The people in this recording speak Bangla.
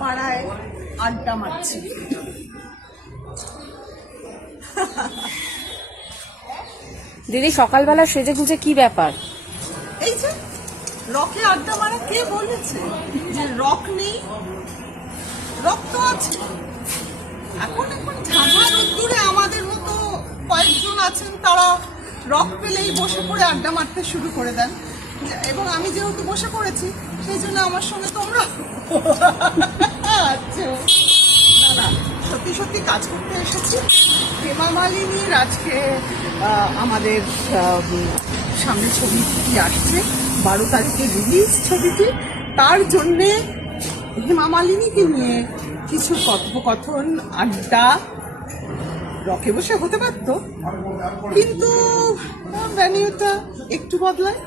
পাড়ায় আড্ডা মারছি। দিদি সকালবেলা সেজে গুজে কি ব্যাপার? এই যে রকে আড্ডা মারা, কে বলেছে যে রক নেই? রক তো আছে। এখন ঝাঁঝা রোদ্দুরে আমাদের মতো কয়েকজন আছেন, তারা রক পেলেই বসে পড়ে আড্ডা মারতে শুরু করে দেন। এবং আমি যেহেতু বসে পড়েছি, সেই জন্য আমার সঙ্গে তোমরা আচ্ছা না, সত্যি সত্যি কাজ করতে এসেছি। হেমা মালিনীর আজকে আমাদের সামনে ছবিটি আসছে, 12 তারিখে রিলিজ ছবিটি। তার জন্যে হেমা মালিনীকে নিয়ে কিছু কথোপকথন, আড্ডা রকে বসে হতে পারত, কিন্তু ভ্যানিউটা একটু বদলায়।